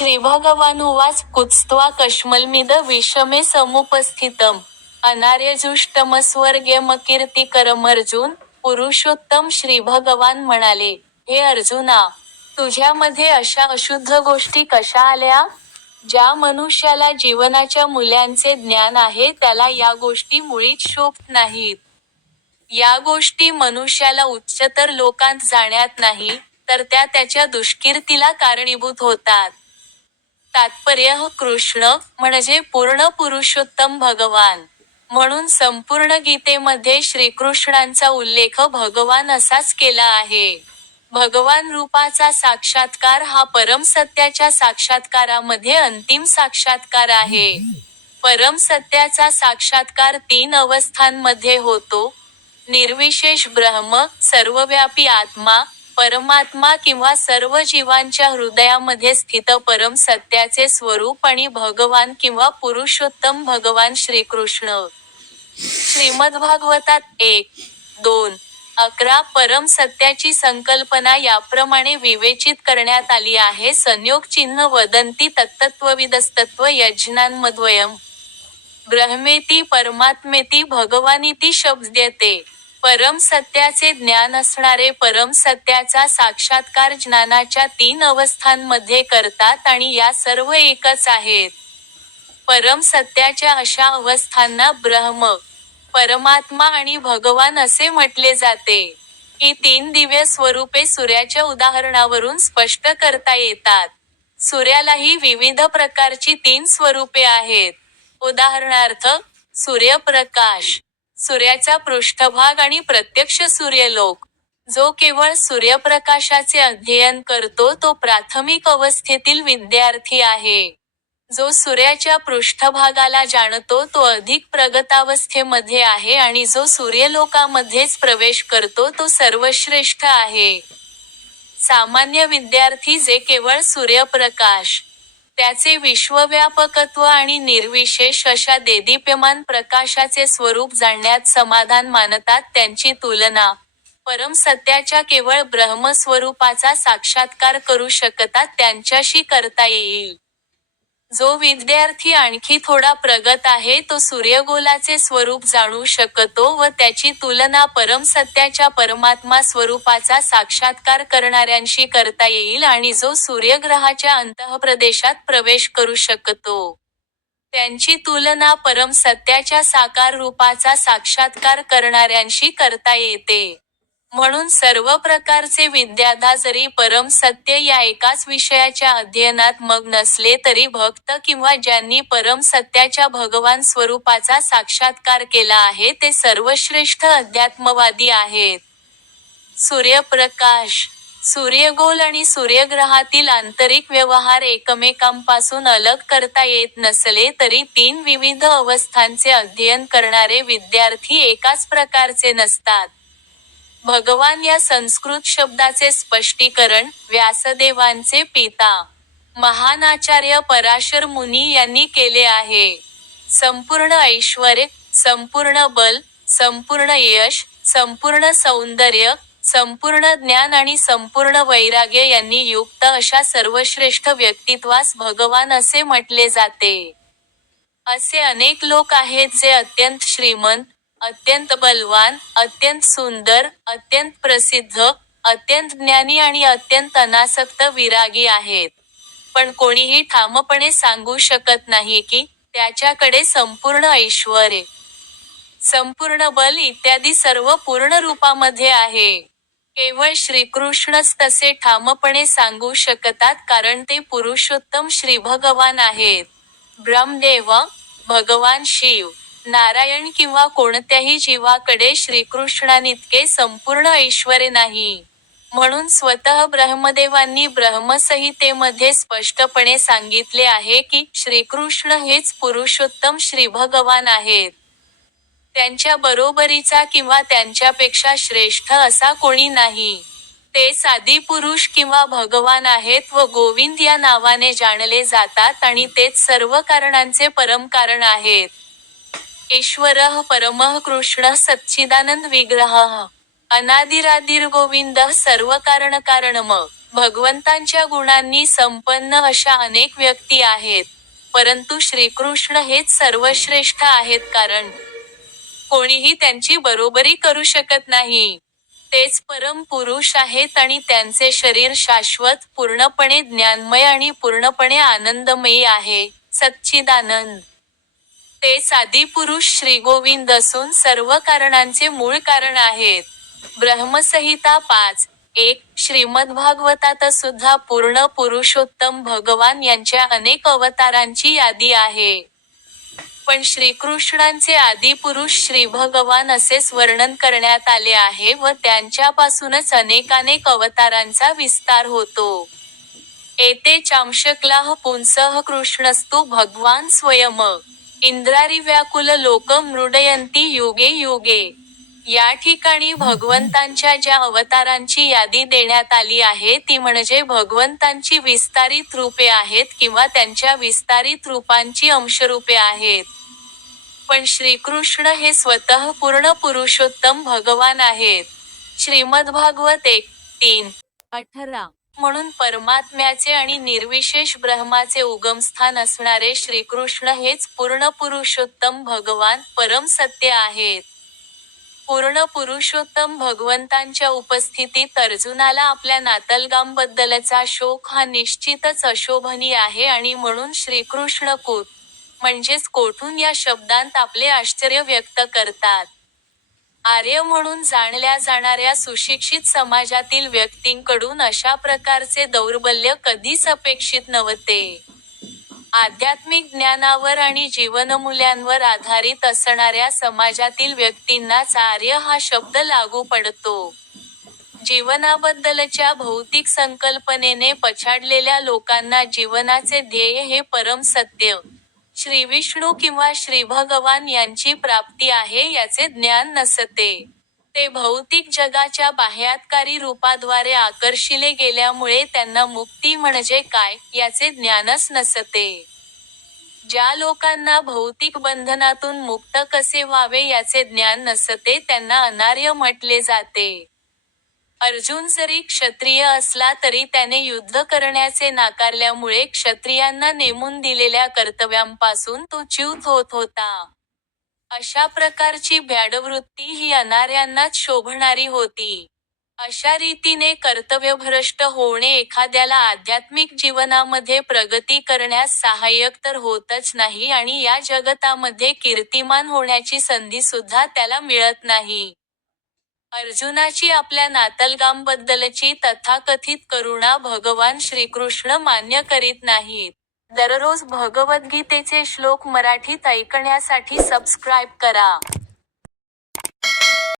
श्रीभगवानुवाच कुत्स्त्वा कश्मलमिद विषमे समुपस्थितम् अनार्यजुष्टमस्वर्ग्यमकीर्तिकरमर्जुन. पुरुषोत्तम श्रीभगवान म्हणाले, हे अर्जुना, तुझ्यामध्ये अशा अशुद्ध गोष्टी कशा आल्या? ज्या मनुष्याला जीवनाच्या मूल्यांचे ज्ञान आहे त्याला या गोष्टी मुळीच शोभत नाहीत. या गोष्टी मनुष्याला उच्चतर लोकांत जाण्यात नाही, तर त्या त्याच्या दुष्कीर्तीला कारणीभूत होतात. तात्पर्य कृष्ण, म्हणजे पूर्ण पुरुषोत्तम भगवान. म्हणून संपूर्ण गीतेमध्ये श्रीकृष्णांचा उल्लेख भगवान असाच केला आहे. भगवान रूपाचा साक्षात्कार हा परमसत्याच्या साक्षात्कारामध्ये अंतिम साक्षात्कार आहे. परमसत्याचा साक्षात्कार 3 अवस्थांमध्ये होतो: निर्विशेष ब्रह्म, सर्वव्यापी आत्मा, परमात्मा किंवा सर्व जीवांच्या हृदयामध्ये स्थित परम सत्याचे स्वरूप आणि भगवान किंवा पुरुषोत्तम भगवान श्रीकृष्ण. श्रीमद्भागवतात 1.2.11 परम सत्याची संकल्पना याप्रमाणे विवेचित करण्यात आली आहे: संयोग चिन्ह वदन्ति तत्तत्त्वविदस्तत्त्व यज्ञान्मद्वयम् ब्रह्मेति परमात्मेति भगवानिति शब्द्यते. परम सत्याचे ज्ञान असणारे परम सत्याचा साक्षात्कार ज्ञानाच्या 3 अवस्थांमध्ये करतात आणि या सर्व एकच आहेत. परम सत्याच्या अशा अवस्थांना ब्रह्म, परमात्मा आणि भगवान असे म्हटले जाते. ही 3 दिव्य स्वरूपे सूर्याच्या उदाहरणावरून स्पष्ट करता येतात. सूर्यालाही विविध प्रकारची 3 स्वरूपे आहेत. उदाहरणार्थ, सूर्यप्रकाश, सूर्याचा पृष्ठभाग आणि प्रत्यक्ष सूर्यलोक. जो केवळ सूर्यप्रकाशाचे अध्ययन करतो तो प्राथमिक अवस्थेतील विद्यार्थी आहे. जो सूर्याच्या पृष्ठभागाला जाणतो तो अधिक प्रगतावस्थेमध्ये आहे आणि जो सूर्यलोकामध्येच प्रवेश करतो तो सर्वश्रेष्ठ आहे. सामान्य विद्यार्थी जे केवळ सूर्यप्रकाश, त्याचे विश्वव्यापकत्व आणि निर्विशेष अशा देदीप्यमान प्रकाशाचे स्वरूप जाणण्यात समाधान मानतात त्यांची तुलना, परम सत्याच्या केवळ ब्रह्मस्वरूपाचा साक्षात्कार करू शकतात त्यांच्याशी करता येईल. जो विद्यार्थी आणखी थोडा प्रगत आहे तो सूर्यगोलाचे स्वरूप जाणू शकतो व त्याची तुलना परम सत्याच्या परमात्मा स्वरूपाचा साक्षात्कार करणाऱ्यांशी करता येईल आणि जो सूर्यग्रहाच्या अंतःप्रदेशात प्रवेश करू शकतो, त्यांची तुलना परम सत्याच्या साकार रूपाचा साक्षात्कार करणाऱ्यांशी करता येते. म्हणून सर्व प्रकारचे विद्यार्थी जरी परम सत्य या एकाच विषयाच्या अध्ययनात मग नसले तरी भक्त किंवा ज्यांनी परम सत्याच्या भगवान स्वरूपाचा साक्षात्कार केला आहे ते सर्वश्रेष्ठ अध्यात्मवादी आहेत. सूर्यप्रकाश, सूर्यगोल आणि सूर्यग्रहातील आंतरिक व्यवहार एकमेकांपासून अलग करता येत नसले तरी 3 विविध अवस्थांचे अध्ययन करणारे विद्यार्थी एकाच प्रकारचे नसतात. भगवान या संस्कृत शब्दाचे स्पष्टीकरण व्यासदेवांचे पिता महान आचार्य पराशर मुनी यांनी केले आहे. संपूर्ण ऐश्वर्य, संपूर्ण बल, संपूर्ण यश, संपूर्ण सौंदर्य, संपूर्ण ज्ञान आणि संपूर्ण वैराग्य यांनी युक्त अशा सर्वश्रेष्ठ व्यक्तित्वास भगवान असे म्हटले जाते. असे अनेक लोक आहेत जे अत्यंत श्रीमंत, अत्यंत बलवान, अत्यंत सुंदर, अत्यंत प्रसिद्ध, अत्यंत ज्ञानी आणि अत्यंत अनासक्त विरागी आहेत. पण कोणीही ठामपणे सांगू शकत नाही की त्याच्याकडे संपूर्ण ऐश्वर्य, संपूर्ण बल इत्यादी सर्व पूर्ण रूपामध्ये आहे. केवळ श्रीकृष्णच तसे ठामपणे सांगू शकतात कारण ते पुरुषोत्तम श्रीभगवान आहेत. ब्रह्मदेव, भगवान शिव, नारायण किंवा कोणत्याही जीवाकडे श्रीकृष्णांइतके संपूर्ण ऐश्वर्य नाही. म्हणून स्वतः ब्रह्मदेवांनी ब्रह्मसंहितेमध्ये स्पष्टपणे सांगितले आहे की श्रीकृष्ण हेच पुरुषोत्तम श्रीभगवान आहेत. त्यांच्या बरोबरीचा किंवा त्यांच्यापेक्षा श्रेष्ठ असा कोणी नाही. तेच आदिपुरुष किंवा भगवान आहेत व गोविंद या नावाने जाणले जातात आणि तेच सर्व कारणांचे परमकारण आहेत. ईश्वरः परमः कृष्णः सच्चिदानंद विग्रहः अनादिरादिर्गोविंदः सर्वकारणकारणम्. भगवंतांच्या गुणांनी संपन्न अशा अनेक व्यक्ती आहेत. परंतु श्रीकृष्ण हेच सर्वश्रेष्ठ आहेत कारण कोणीही त्यांची बरोबरी करू शकत नाही. तेच परम पुरुष आहेत आणि त्यांचे शरीर शाश्वत, पूर्णपणे ज्ञानमय आणि पूर्णपणे आनंदमयी आहे, सच्चिदानंद. तेच आदिपुरुष श्रीगोविंद असून सर्व कारणांचे मूळ कारण आहेत. ब्रह्मसंहिता 5:1 श्रीमद्भागवतात सुद्धा पूर्ण पुरुषोत्तम भगवान यांच्या अनेक अवतारांची यादी आहे. पण श्रीकृष्णांचे आदिपुरुष श्रीभगवान असेच वर्णन करण्यात आले आहे व त्यांच्यापासूनच अनेकानेक अवतारांचा विस्तार होतो. एते चांशक्लाः पुंसः कृष्णस्तु भगवान स्वयम् इंद्रारिव्याकुल लोकं मृडयन्ति युगे युगे. या ठिकाणी भगवंतांच्या ज्या अवतारांची यादी देण्यात आली आहे ती म्हणजे भगवंतांची विस्तारित रूपे आहेत किंवा त्यांच्या विस्तारित रूपांची अंशरूपे आहेत. पण श्रीकृष्ण हे स्वतः पूर्ण पुरुषोत्तम भगवान आहेत. श्रीमद्भागवत 1:3-18 म्हणून परमात्म्याचे आणि निर्विशेष ब्रह्माचे उगमस्थान असणारे श्रीकृष्ण हेच पूर्ण पुरुषोत्तम भगवान, परम सत्य आहेत. पूर्ण पुरुषोत्तम भगवंतांच्या उपस्थितीत अर्जुनाला आपल्या नातलगांबद्दलचा शोक हा निश्चितच अशोभनीय आहे आणि म्हणून श्रीकृष्ण म्हणजेच कोठून या शब्दांत आपले आश्चर्य व्यक्त करतात. आर्य म्हणून जाणल्या जाणाऱ्या सुशिक्षित समाजातील व्यक्तींकडून अशा प्रकारचे दौर्बल्य कधीच अपेक्षित नव्हते. आध्यात्मिक ज्ञानावर आणि जीवनमूल्यांवर आधारित असणाऱ्या समाजातील व्यक्तींनाच आर्य हा शब्द लागू पडतो. जीवनाबद्दलच्या भौतिक संकल्पनेने पछाडलेल्या लोकांना जीवनाचे ध्येय हे परम सत्य, श्रीविष्णू किंवा श्रीभगवान यांची प्राप्ती आहे याचे ज्ञान नसते. ते भौतिक जगाच्या बाह्यातकारी रूपाद्वारे आकर्षिले गेल्यामुळे त्यांना मुक्ती म्हणजे काय, याचे ज्ञानच नसते. ज्या लोकांना भौतिक बंधनातून मुक्त कसे व्हावे याचे ज्ञान नसते त्यांना अनार्य म्हटले जाते. अर्जुन जरी क्षत्रिय असला तरी त्याने युद्ध करण्याचे नाकारल्यामुळे क्षत्रियांना नेमून दिलेल्या कर्तव्यांपासून तो च्युत होत होता. अशा प्रकारची भ्याडवृत्ती ही अनार्यांनाच शोभणारी होती. अशा रीतीने कर्तव्यभ्रष्ट होणे एखाद्याला आध्यात्मिक जीवनामध्ये प्रगती करण्यास सहाय्यक तर होतच नाही आणि या जगतामध्ये कीर्तिमान होण्याची संधीसुद्धा त्याला मिळत नाही. अर्जुनाची आपल्या नातलगांबद्दलची तथाकथित करुणा भगवान श्रीकृष्ण मान्य करीत नाहीत. दररोज भगवद्गीतेचे श्लोक मराठीत ऐकण्यासाठी सबस्क्राईब करा.